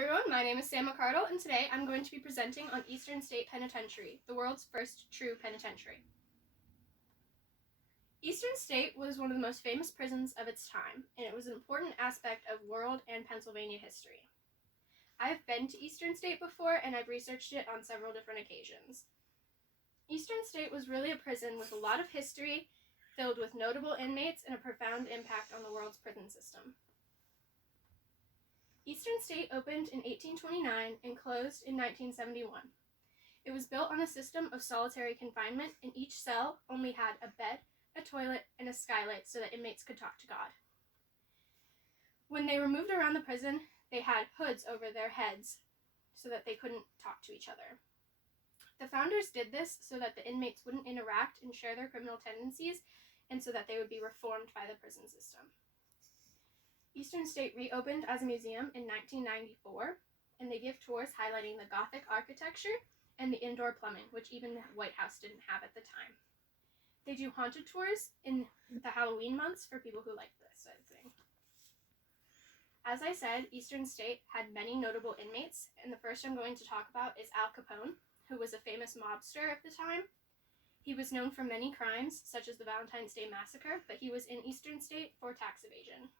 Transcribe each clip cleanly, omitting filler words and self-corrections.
everyone, my name is Sam McCardle, and today I'm going to be presenting on Eastern State Penitentiary, the world's first true penitentiary. Eastern State was one of the most famous prisons of its time, and it was an important aspect of world and Pennsylvania history. I've been to Eastern State before, and I've researched it on several different occasions. Eastern State was really a prison with a lot of history, filled with notable inmates and a profound impact on the world's prison system. Eastern State opened in 1829 and closed in 1971. It was built on a system of solitary confinement, and each cell only had a bed, a toilet, and a skylight so that inmates could talk to God. When they were moved around the prison, they had hoods over their heads so that they couldn't talk to each other. The founders did this so that the inmates wouldn't interact and share their criminal tendencies, and so that they would be reformed by the prison system. Eastern State reopened as a museum in 1994, and they give tours highlighting the Gothic architecture and the indoor plumbing, which even the White House didn't have at the time. They do haunted tours in the Halloween months for people who like this sort of thing. As I said, Eastern State had many notable inmates, and the first I'm going to talk about is Al Capone, who was a famous mobster of the time. He was known for many crimes, such as the Valentine's Day Massacre, but he was in Eastern State for tax evasion.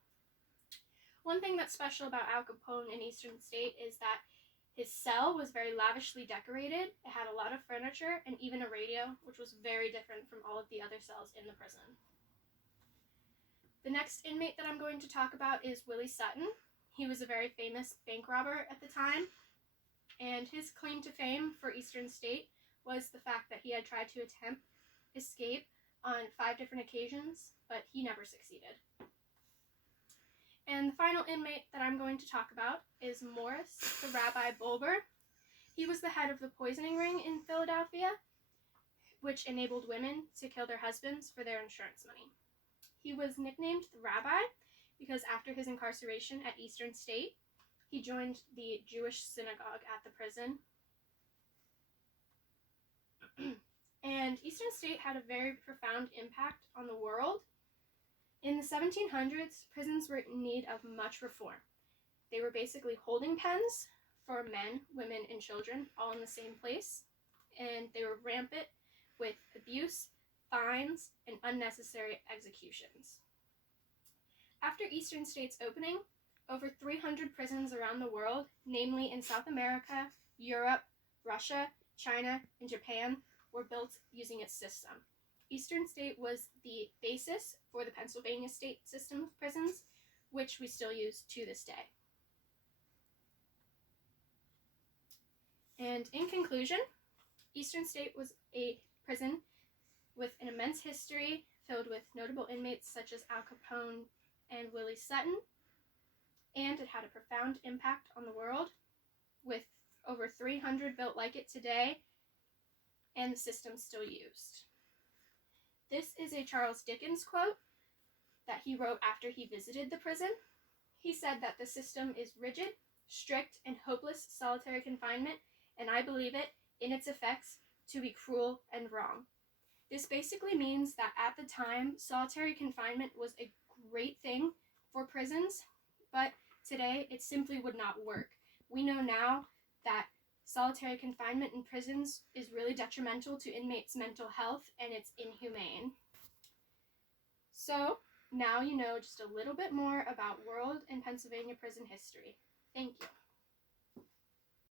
One thing that's special about Al Capone in Eastern State is that his cell was very lavishly decorated. It had a lot of furniture and even a radio, which was very different from all of the other cells in the prison. The next inmate that I'm going to talk about is Willie Sutton. He was a very famous bank robber at the time, and his claim to fame for Eastern State was the fact that he had tried to attempt escape on 5 different occasions, but he never succeeded. And the final inmate that I'm going to talk about is Morris the Rabbi Bulber. He was the head of the poisoning ring in Philadelphia, which enabled women to kill their husbands for their insurance money. He was nicknamed the Rabbi because after his incarceration at Eastern State, he joined the Jewish synagogue at the prison. And Eastern State had a very profound impact on the world. In the 1700s, prisons were in need of much reform. They were basically holding pens for men, women, and children all in the same place, and they were rampant with abuse, fines, and unnecessary executions. After Eastern State's opening, over 300 prisons around the world, namely in South America, Europe, Russia, China, and Japan, were built using its system. Eastern State was the basis for the Pennsylvania state system of prisons, which we still use to this day. And in conclusion, Eastern State was a prison with an immense history filled with notable inmates such as Al Capone and Willie Sutton, and it had a profound impact on the world with over 300 built like it today, and the system still used. This is a Charles Dickens quote that he wrote after he visited the prison. He said that the system is rigid, strict, and hopeless solitary confinement, and I believe it, in its effects, to be cruel and wrong. This basically means that at the time, solitary confinement was a great thing for prisons, but today it simply would not work. We know now that solitary confinement in prisons is really detrimental to inmates' mental health, and it's inhumane. So, now you know just a little bit more about world and Pennsylvania prison history. Thank you.